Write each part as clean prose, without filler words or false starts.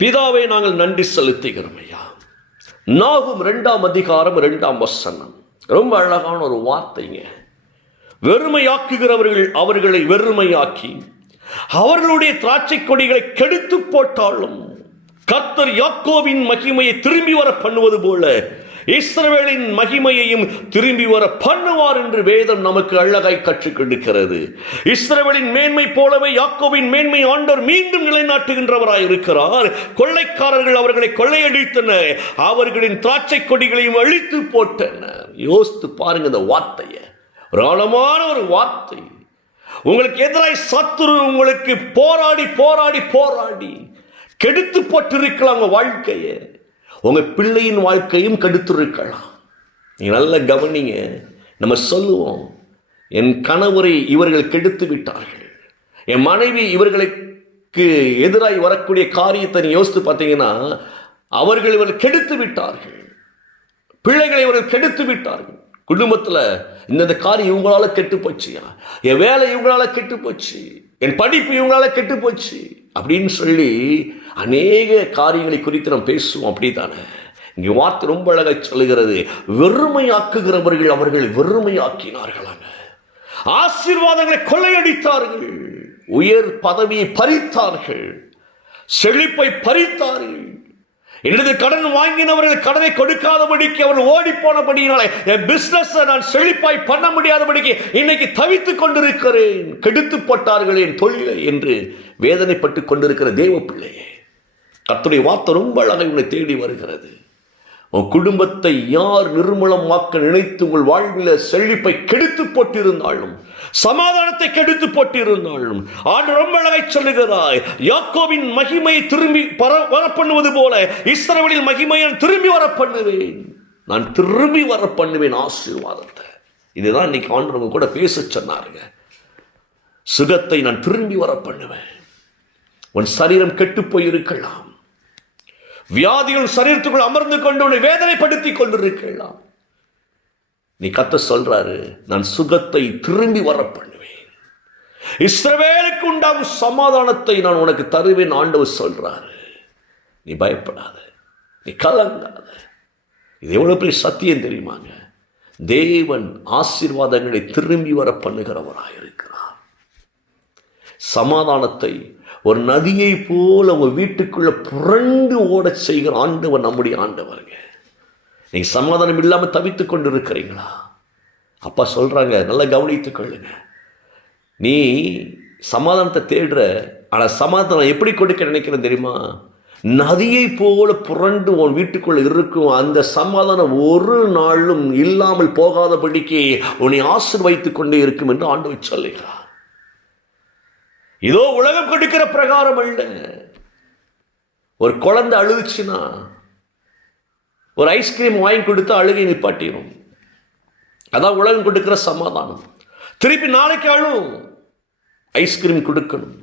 பிதாவை நாங்கள் நன்றி செலுத்துகிறோம் ஐயா. நாகும் 2ஆம் அதிகாரம் 2ஆம் வசனம் ரொம்ப அழகான ஒரு வார்த்தைங்க. வெறுமையாக்குகிறவர்கள் அவர்களை வெறுமையாக்கி அவர்களுடைய திராட்சை கொடிகளை கெடுத்து போட்டாலும் கர்த்தர் யாக்கோபின் மகிமையை திரும்பி வர பண்ணுவது போல இஸ்ரவேலின் மகிமையையும் திரும்பி வர பண்ணுவார் என்று வேதம் நமக்கு அழகாய் கற்றுக் கொடுக்கிறது. இஸ்ரவேலின் மேன்மை போலவே யாக்கோபின் மேன்மை ஆண்டவர் மீண்டும் நிலைநாட்டுகின்றவராய் இருக்கிறார். கொள்ளைக்காரர்கள் அவர்களை கொள்ளையடித்தனர், அவர்களின் திராட்சை கொடிகளையும் அழித்து போட்டனர். யோசித்து பாருங்க இந்த வார்த்தையை, ஒரு ஆழமான ஒரு வார்த்தை. உங்களுக்கு எதிராய் சத்துரு உங்களுக்கு போராடி போராடி போராடி கெடுத்து போட்டிருக்கலாம் உங்க வாழ்க்கையை. உங்க பிள்ளையின் வாழ்க்கையும் கெடுத்திருக்கலாம். நீங்க நல்ல கவனிங்க. நம்ம சொல்லுவோம், என் கணவரை இவர்கள் கெடுத்து விட்டார்கள், என் மனைவி இவர்களுக்கு எதிராய் வரக்கூடிய காரியத்தை நீ யோசித்து பார்த்தீங்கன்னா இவர்கள் கெடுத்து விட்டார்கள், பிள்ளைகளை இவர்கள் கெடுத்து விட்டார்கள். குடும்பத்தில் இந்த காரியம் இவங்களால கெட்டு போச்சியா, என் வேலை இவங்களால கெட்டு போச்சு, என் படிப்பு இவங்களால கெட்டு போச்சு அப்படின்னு சொல்லி அநேக காரியங்களை குறித்து நாம் பேசுவோம். அப்படித்தானே? இங்கே வார்த்தை ரொம்ப அழகாக சொல்லுகிறது, வெறுமையாக்குகிறவர்கள் அவர்கள் வெறுமையாக்கினார்களாங்க. ஆசீர்வாதங்களை கொள்ளையடித்தார்கள், உயர் பதவியை பறித்தார்கள், செழிப்பை பறித்தார்கள். எனது கடன் வாங்கினவர்கள் கடனை கொடுக்காதபடிக்கு அவர்கள் ஓடி போனபடியினாலே என் பிசினஸ் நான் செழிப்பாய் பண்ண முடியாதபடிக்கு இன்னைக்கு தவித்துக் கொண்டிருக்கிறேன், கெடுத்து போட்டார்கள் என் தொழிலை என்று வேதனைப்பட்டு கொண்டிருக்கிற தேவ பிள்ளையே, கர்த்தருடைய வார்த்தை ரொம்ப அழகாக உன்னை தேடி வருகிறது. உன் குடும்பத்தை யார் நிர்மூலமாக்க நினைத்து உங்கள் வாழ்வில் செழிப்பை கெடுத்து போட்டிருந்தாலும், சமாதானத்தை கெடுத்து போட்டிருந்தாலும், ஆண்டவர் ரொம்ப அழகை சொல்லுகிறாய், யாக்கோபின் மகிமையை திரும்பி வர பண்ணுவது போல இஸ்ரவேலின் மகிமையை திரும்பி வர பண்ணுவேன், நான் திரும்பி வர பண்ணுவேன் ஆசீர்வாதத்தை. இதுதான் இன்னைக்கு ஆண்டவர் கூட பேச சொன்னாருங்க. சுகத்தை நான் திரும்பி வர பண்ணுவேன். உன் சரீரம் கெட்டு போயிருக்கலாம், வியாதிகள் சரீரத்துக்குள் அமர்ந்து கொண்டு உன்னை வேதனைப்படுத்தி கொண்டிருக்கலாம். நீ கர்த்தர் சொல்றாரு, நான் சுகத்தை திரும்பி வர பண்ணுவேன், இஸ்ரவேலுக்கு உண்டாகும் சமாதானத்தை நான் உனக்கு தருவேன் ஆண்டவர் சொல்றாரு. நீ பயப்படாத, நீ கலங்காத. இது எவ்வளவு பெரிய சத்தியம் தெரியுமாங்க? தேவன் ஆசீர்வாதங்களை திரும்பி வர பண்ணுகிறவராக இருக்கிறார். சமாதானத்தை ஒரு நதியை போல உங்க வீட்டுக்குள்ள புரண்டு ஓட செய்கிற ஆண்டவர் நம்முடைய ஆண்டவருங்க. நீங்க சமாதானம் இல்லாம தவித்துக் கொண்டு இருக்கிறீங்களா? அப்பா சொல்றாங்க, நல்லா கவனித்துக் கொள்ளுங்க. நீ சமாதானத்தை தேடுற, ஆனா சமாதானம் எப்படி கொடுக்க நினைக்கிறேன் தெரியுமா? நதியை போல புரண்டு உன் வீட்டுக்குள்ள இருக்கும் அந்த சமாதானம் ஒரு நாளும் இல்லாமல் போகாதபடிக்கு உன்னை ஆசீர்வதித்துக் கொண்டே இருக்கும் என்று ஆண்டவர் சொல்லுகிறார். இதோ உலகம் கொடுக்கிற பிரகாரம் அல்ல. ஒரு குழந்தை அழுதுச்சுன்னா ஒரு ஐஸ்கிரீம் வாங்கி கொடுத்து அழுகை நிப்பாட்டிடும். அதான் உலகம் கொடுக்கிற சமாதானம். திருப்பி நாளைக்கு அழும், ஐஸ்கிரீம் கொடுக்கணும்,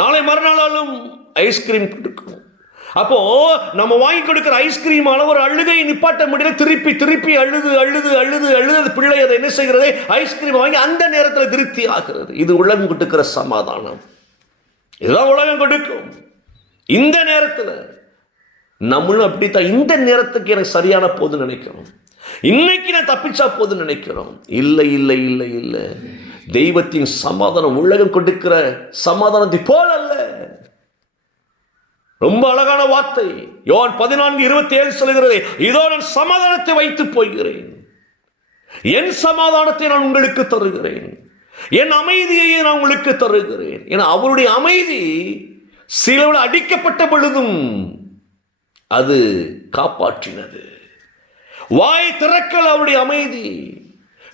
நாளை மறுநாளும் ஐஸ்கிரீம் கொடுக்கணும். அப்போ நம்ம வாங்கி கொடுக்கிற ஐஸ்கிரீம் ஒரு அழுகையை நிப்பாட்ட முடியல. திருப்பி திருப்பி அழுது அழுது அழுது அழுது பிள்ளை அதை என்ன செய்கிறது? ஐஸ்கிரீம் வாங்கி அந்த நேரத்தில் திருப்தி ஆகிறது. இது உலகம் கொடுக்கிற சமாதானம். இதுதான் உலகம் கொடுக்கும். இந்த நேரத்தில் நம்மளும் அப்படித்தான். இந்த நேரத்துக்கு எனக்கு சரியான போது நினைக்கிறோம், இன்னைக்கு நான் தப்பிச்சா போது நினைக்கிறோம். இல்லை இல்லை இல்லை இல்லை, தெய்வத்தின் சமாதானம் உலகம் கொடுக்கிற சமாதானத்தை போல அல்ல. ரொம்ப அழகான வார்த்தை யோவான் 14:27 சொல்கிறது, இதோ நான் சமாதானத்தை வைத்து போகிறேன், என் சமாதானத்தை நான் உங்களுக்கு தருகிறேன், என் அமைதியை நான் உங்களுக்கு தருகிறேன். ஏன்னா அவருடைய அமைதி சிலுவையில் அடிக்கப்பட்ட பொழுதும் அது காப்பாற்றினது. வாய் திறக்கல அவருடைய அமைதி.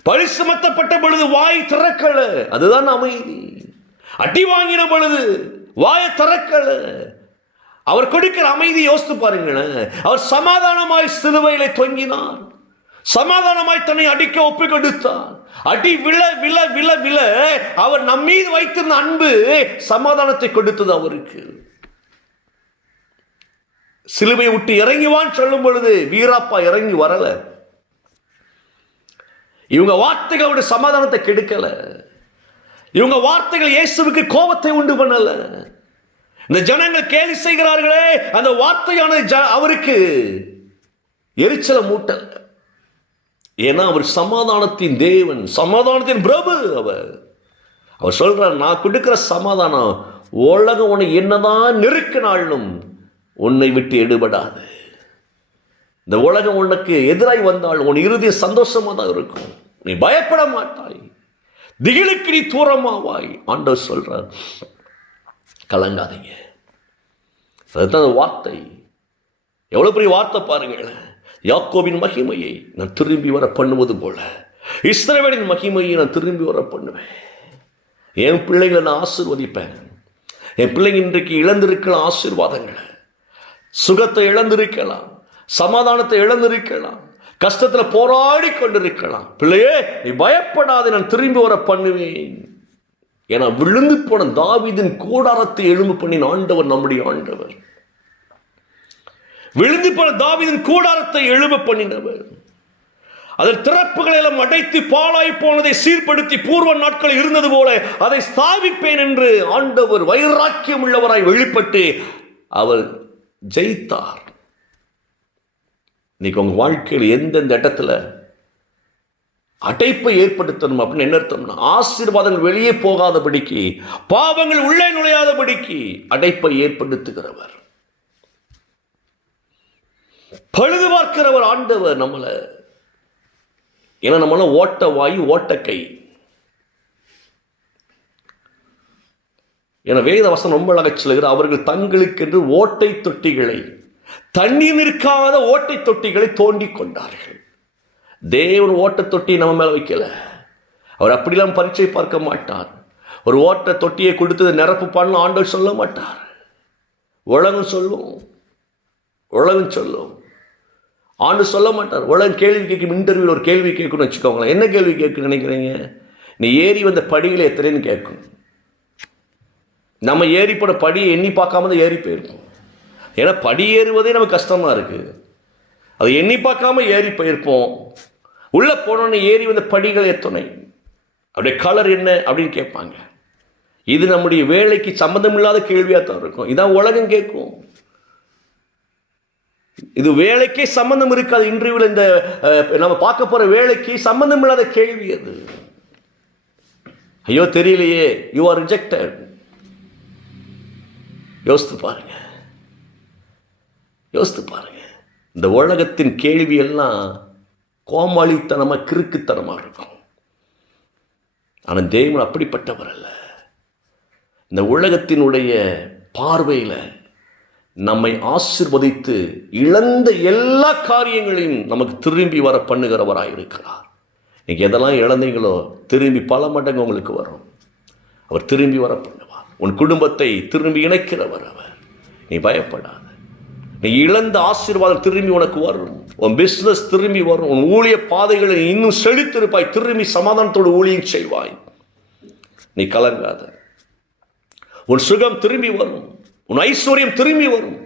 பழி சுமத்தப்பட்ட பொழுது வாய் திறக்கல, அதுதான் அமைதி. அடி வாங்கின பொழுது வாயை திறக்கல. அவர் கொடுக்கிற அமைதி யோசித்து பாருங்களேன். அவர் சமாதானமாய் சிலுவையிலே தொங்கினார், சமாதானமாய் தன்னை அடிக்க ஒப்பு கொடுத்தார். அடி விழ விழ விழ விழ அவர் நம் மீது வைத்திருந்த அன்பு சமாதானத்தை கொடுத்தது அவருக்கு. சிலுவை விட்டு இறங்கிவான் சொல்லும் பொழுது வீராப்பா இறங்கி வரல. இவங்க வார்த்தைகள் அவருடைய சமாதானத்தை கெடுக்கல. இவங்க வார்த்தைகள் இயேசுவுக்கு கோபத்தை உண்டு பண்ணல. இந்த ஜனங்கள் கேலி செய்கிறார்களே, அந்த வார்த்தையான அவருக்கு எரிச்சல மூட்டல். ஏன்னா அவர் சமாதானத்தின் தேவன், சமாதானத்தின் பிரபு. அவர் சொல்றார், நான் கொடுக்கிற சமாதானம் உலகம் உன்னை என்னதான் நெருக்கினாலும் உன்னை விட்டு எடுபடாது. இந்த உலகம் உனக்கு எதிராய் வந்தால் உன் இறுதி சந்தோஷமா தான் இருக்கும். நீ பயப்பட மாட்டாய், திகிலுக்கு நீ தூரமாவாய். ஆண்டவர் சொல்றார், கலங்காதீங்க. அதுதான் வார்த்தை. எவ்வளவு பெரிய வார்த்தை பாருங்கள். யாக்கோபின் மகிமையை நான் திரும்பி வர பண்ணுவது போல இஸ்ரவேலின் மகிமையை நான் திரும்பி வர பண்ணுவேன். என் பிள்ளைகளை நான் ஆசீர்வதிப்பேன். என் பிள்ளைங்க இன்றைக்கு இழந்திருக்கலாம் ஆசீர்வாதங்களை, சுகத்தை இழந்திருக்கலாம், சமாதானத்தை இழந்திருக்கலாம், கஷ்டத்தில் போராடி கொண்டிருக்கலாம். பிள்ளையே, நீ பயப்படாத, நான் திரும்பி வர பண்ணுவேன். ஏன்னா விழுந்து போன தாவீதின் கூடாரத்தை எழும்பு பண்ணின ஆண்டவர் நம்முடைய ஆண்டவர். விழுந்து போன தாவீதின் கூடாரத்தை எழும்ப பண்ணினவர். அதில் திறப்புகளை எல்லாம் அடைத்து பாழாய் போனதை சீர்படுத்தி பூர்வ நாட்கள் இருந்தது போல அதை ஸ்தாபிப்பேன் என்று ஆண்டவர் வைராக்கியம் உள்ளவராய் வெளிப்பட்டு அவர் ஜெயித்தார். இன்னைக்கு உங்க வாழ்க்கையில் எந்தெந்த இடத்துல அடைப்பை ஏற்படுத்தணும் அப்படின்னு என்ன அர்த்தம்னா, ஆசீர்வாதங்கள் வெளியே போகாதபடிக்கு, பாவங்கள் உள்ளே நுழையாதபடிக்கு அடைப்பை ஏற்படுத்துகிறவர், பழுது பார்க்கிறவர் ஆண்டவர் நம்மள. ஏன்னா நம்மள ஓட்ட வாய் ஓட்ட கை. என வேத வசனம் ரொம்ப அழகாக சொல்லுகிற, அவர்கள் தங்களுக்கென்று ஓட்டை தொட்டிகளை, தண்ணீர் நிற்காத ஓட்டை தொட்டிகளை தோண்டி கொண்டார்கள். தேவன் ஓட்ட தொட்டி நம்ம மேல வைக்கல. அவர் அப்படிலாம் பரீட்சை பார்க்க மாட்டார். ஒரு ஓட்ட தொட்டியை கொடுத்தது நிரப்பு பண்ண ஆண்டவர் சொல்ல மாட்டார். உலகம் சொல்லும், உலகம் சொல்லும், ஆண்டு சொல்ல மாட்டார். உலகம் கேள்வி கேட்கும். இன்டர்வியூவில் ஒரு கேள்வி கேட்கணும்னு வச்சுக்கோங்களேன். என்ன கேள்வி கேட்குன்னு நினைக்கிறீங்க? நீ ஏறி வந்த படியில் எத்தனைன்னு கேட்கும். நம்ம ஏறி போன படியை எண்ணி பார்க்காம தான் ஏறி போயிருக்கோம். ஏன்னா படி ஏறுவதே நமக்கு கஷ்டமாக இருக்குது. அதை எண்ணி பார்க்காம ஏறி போயிருப்போம். உள்ளே போனோன்னு ஏறி வந்த படிகள் எத்தனை, அப்படியே கலர் என்ன அப்படின்னு கேட்பாங்க. இது நம்முடைய வேலைக்கு சம்மந்தம் இல்லாத கேள்வியாக தான் இருக்கும். இதான் உலகம் கேட்கும். இது வேலைக்கே சம்பந்தம் இருக்காது. இன்டர்வியூவில் இந்த நம்ம பார்க்க போற வேலைக்கு சம்பந்தம் இல்லாத கேள்வி அது. ஐயோ தெரியலையே, யூ ஆர் ரிஜெக்டட். யோசித்து பாருங்க, யோசித்து பாருங்க. இந்த உலகத்தின் கேள்வி எல்லாம் கோமாளித்தனமா, கிறுக்குத்தனமா இருக்கும். ஆனால் தேவன் அப்படிப்பட்டவர் அல்ல. இந்த உலகத்தினுடைய பார்வையில் நம்மை ஆசீர்வதித்து இழந்த எல்லா காரியங்களையும் நமக்கு திரும்பி வர பண்ணுகிறவராக இருக்கிறார். இன்னைக்கு எதெல்லாம் இழந்தீங்களோ திரும்பி பல மடங்கு உங்களுக்கு வரும். அவர் திரும்பி வர பண்ணுவார். உன் குடும்பத்தை திரும்பி இணைக்கிறவர் அவர். நீ பயப்படாத. நீ இழந்த ஆசீர்வாதம் திரும்பி உனக்கு வரும். உன் பிசினஸ் திரும்பி வரும். உன் ஊழிய பாதைகளை இன்னும் செழித்திருப்பாய். திரும்பி சமாதானத்தோடு ஊழியம் செய்வாய். நீ கலங்காத. உன் சுகம் திரும்பி வரும். உன் ஐஸ்வர்யம் திரும்பி வரும்.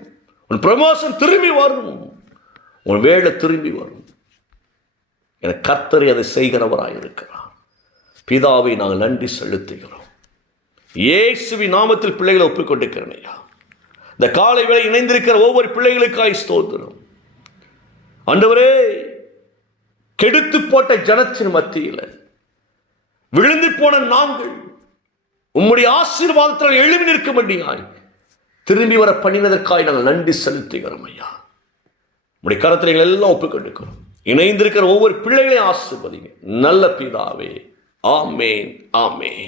உன் பிரமோஷன் திரும்பி வரும். உன் வேலை திரும்பி வரும். என கர்த்தரை அதை செய்கிறவராய் இருக்கிறார். பிதாவை நாங்கள் நன்றி செலுத்துகிறோம். இயேசுவின் நாமத்தில் பிள்ளைகளை ஒப்புக்கொண்டிருக்கிறேன் ஐயா. இந்த காலை வேளை இணைந்திருக்கிற ஒவ்வொரு பிள்ளைகளுக்காய் ஸ்தோத்திரம். ஆண்டவரே, கெடுத்து போட்ட ஜனத்தின் மத்தியில் விழுந்து போன நாங்கள் உம்முடைய ஆசீர்வாதத்தால் எழுப்பி நிற்க முடியாய் திரும்பி வர பண்ணினதற்காய் நாங்கள் நன்றி செலுத்துகிறோம் ஐயா. உடைய கரத்தில் எல்லாம் ஒப்புக்கொண்டிருக்கிறோம். இணைந்திருக்கிற ஒவ்வொரு பிள்ளைகளையும் ஆசீர்வதிங்க நல்ல பிதாவே. ஆமேன், ஆமேன்.